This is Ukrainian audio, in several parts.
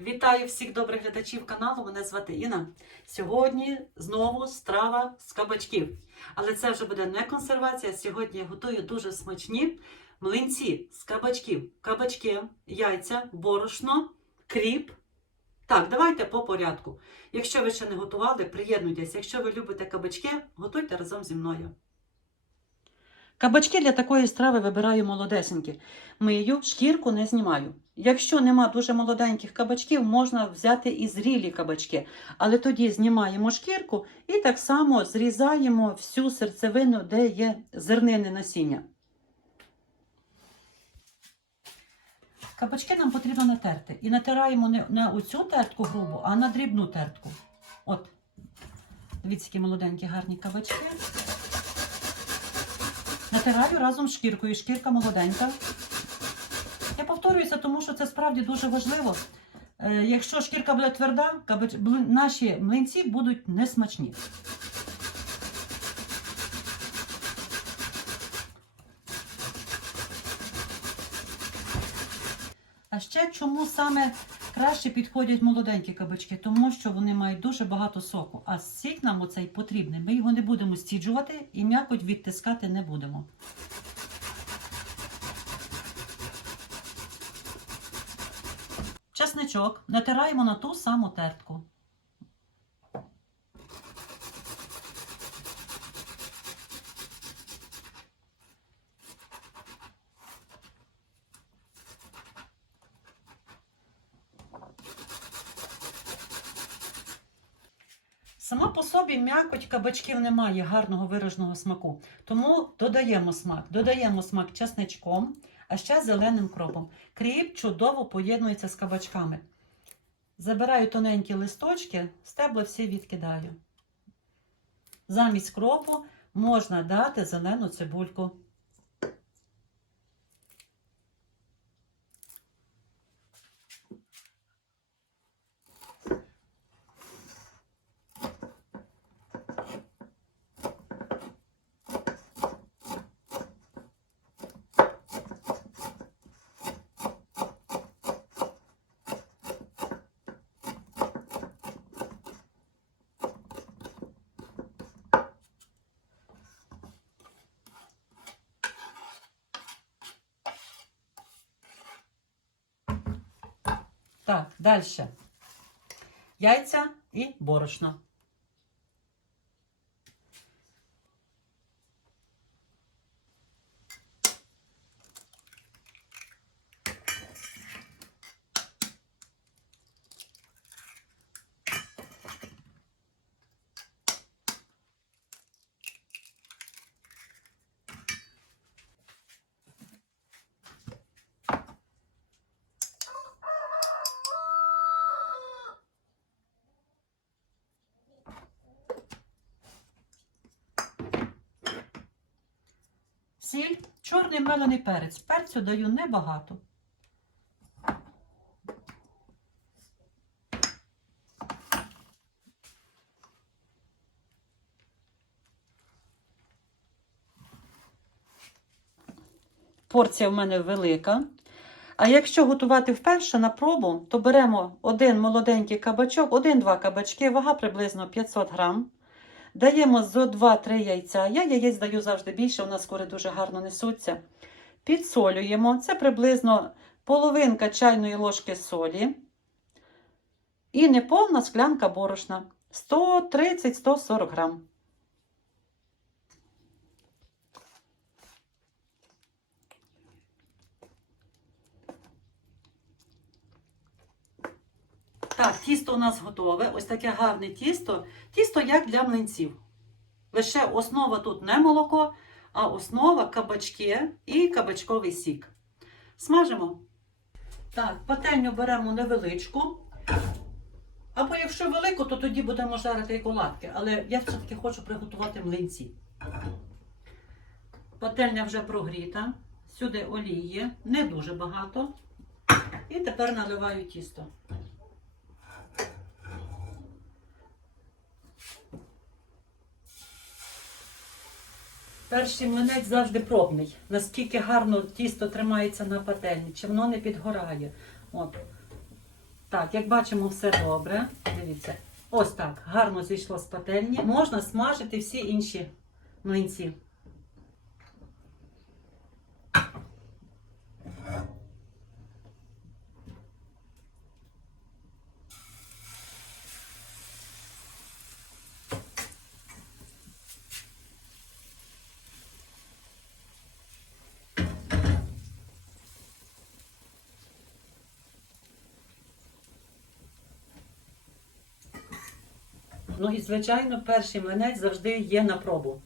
Вітаю всіх добрих глядачів каналу. Мене звати Інна. Сьогодні знову страва з кабачків. Але це вже буде не консервація. Сьогодні я готую дуже смачні млинці з кабачків. Кабачки, яйця, борошно, кріп. Так, давайте по порядку. Якщо ви ще не готували, приєднуйтесь. Якщо ви любите кабачки, готуйте разом зі мною. Кабачки для такої страви вибираю молодесенькі. Мию, шкірку не знімаю. Якщо нема дуже молоденьких кабачків, можна взяти і зрілі кабачки. Але тоді знімаємо шкірку і так само зрізаємо всю серцевину, де є зернини насіння. Кабачки нам потрібно натерти. І натираємо не на оцю тертку грубу, а на дрібну тертку. От. Дивіться, які молоденькі гарні кабачки. Натираю разом з шкіркою. Шкірка молоденька. Я повторююся, тому що це справді дуже важливо. Е, якщо шкірка буде тверда, наші млинці будуть несмачні. А ще чому саме краще підходять молоденькі кабачки? Тому що вони мають дуже багато соку. А сік нам оцей потрібний. Ми його не будемо стіджувати і м'якоть відтискати не будемо. Чесничок натираємо на ту саму тертку. Сама по собі м'якоть кабачків не має гарного вираженого смаку. Тому додаємо смак. Додаємо смак чесничком, а ще зеленим кропом. Кріп чудово поєднується з кабачками. Забираю тоненькі листочки, стебла всі відкидаю. Замість кропу можна дати зелену цибульку. Так, далі. Яйця і борошно. Сіль, чорний мелений перець. Перцю даю небагато. Порція в мене велика. А якщо готувати вперше на пробу, то беремо один молоденький кабачок, один-два кабачки, вага приблизно 500 грам. Даємо зо 2-3 яйця. Я яєць даю завжди більше, у нас кури дуже гарно несуться. Підсолюємо. Це приблизно половинка чайної ложки солі. І неповна склянка борошна 130-140 грам. Так, тісто у нас готове. Ось таке гарне тісто. Тісто як для млинців. Лише основа тут не молоко, а основа кабачки і кабачковий сік. Смажимо. Так, пательню беремо невеличку. Або якщо велику, то тоді будемо жарити як оладки. Але я все-таки хочу приготувати млинці. Пательня вже прогріта. Сюди олії, не дуже багато. І тепер наливаю тісто. Перший млинець завжди пробний. Наскільки гарно тісто тримається на пательні, чи воно не підгорає. От. Так, як бачимо, все добре. Дивіться, ось так, гарно зійшло з пательні. Можна смажити всі інші млинці. Ну і, звичайно, перший млинець завжди є на пробу.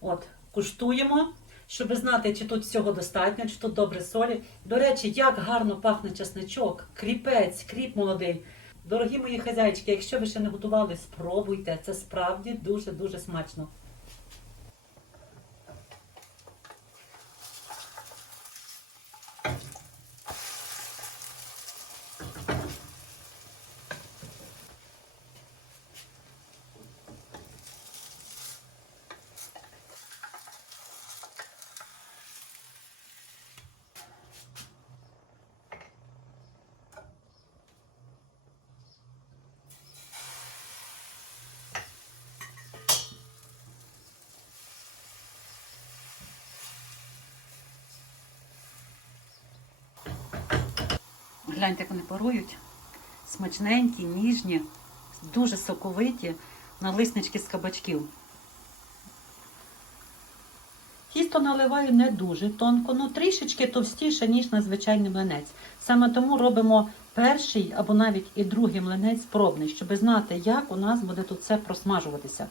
От, куштуємо, щоб знати, чи тут всього достатньо, чи тут добре солі. До речі, як гарно пахне чесничок, кріпець, кріп молодий. Дорогі мої хазяйчики, якщо ви ще не готували, спробуйте. Це справді дуже-дуже смачно. Гляньте, як вони парують. Смачненькі, ніжні, дуже соковиті налиснички з кабачків. Тісто наливаю не дуже тонко, ну трішечки товстіше, ніж на звичайний млинець. Саме тому робимо перший або навіть і другий млинець пробний, щоб знати, як у нас буде тут все просмажуватися.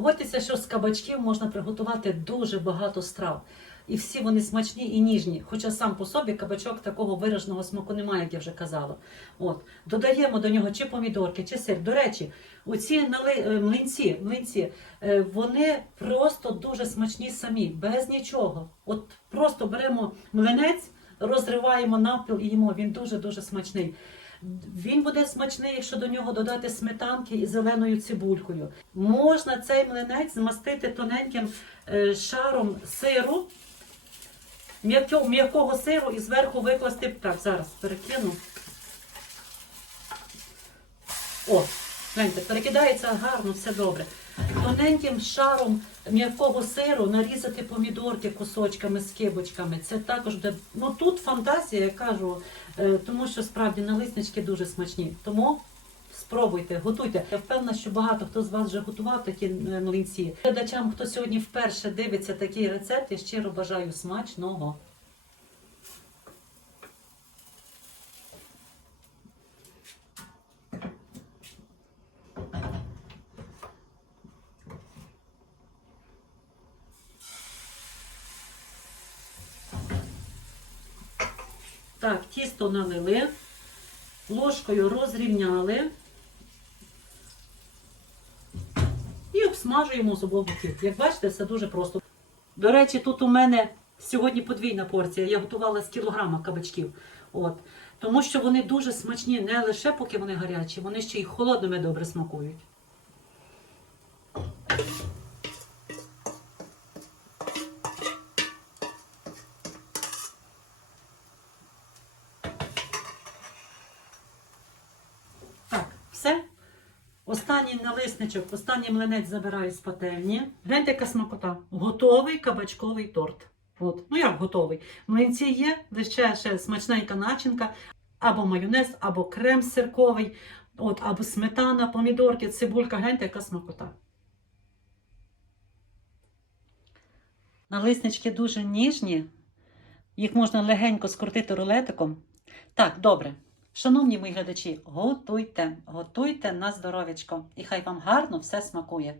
Погодьтеся, що з кабачків можна приготувати дуже багато страв. І всі вони смачні і ніжні. Хоча сам по собі кабачок такого вираженого смаку немає, як я вже казала. От. Додаємо до нього чи помідорки, чи сир. До речі, оці нали... е, млинці, млинці, е, вони просто дуже смачні самі, без нічого. От просто беремо млинець, розриваємо навпіл і їмо. Він дуже-дуже смачний. Він буде смачний, якщо до нього додати сметанки і зеленою цибулькою. Можна цей млинець змастити тоненьким е, шаром сиру, м'якого, сиру і зверху викласти. Так, зараз перекину. О, гляньте, перекидається гарно, все добре. Тоненьким шаром м'якого сиру нарізати помідорки кусочками з кибочками. Це також буде. Ну тут фантазія, я кажу, е, тому що справді налиснички дуже смачні. Тому Спробуйте, готуйте. Я впевнена, що багато хто з вас вже готував такі е, млинці. Глядачам, хто сьогодні вперше дивиться такий рецепт, я щиро бажаю смачного. Так, тісто налили, ложкою розрівняли і обсмажуємо з обох боків. Як бачите, все дуже просто. До речі, тут у мене сьогодні подвійна порція. Я готувала з кілограма кабачків. От. Тому що вони дуже смачні не лише поки вони гарячі, вони ще й холодними добре смакують. Все. Останній налисничок, останній млинець забираю з пательні. Гляньте, яка смакота. Готовий кабачковий торт. От. Ну як готовий? Млинці є, лише ще смачненька начинка, або майонез, або крем сирковий, от, або сметана, помідорки, цибулька. Гляньте, яка смакота. Налиснички дуже ніжні. Їх можна легенько скрутити рулетиком. Так, добре. Шановні мої глядачі, готуйте, готуйте на здоров'ячко. І хай вам гарно все смакує.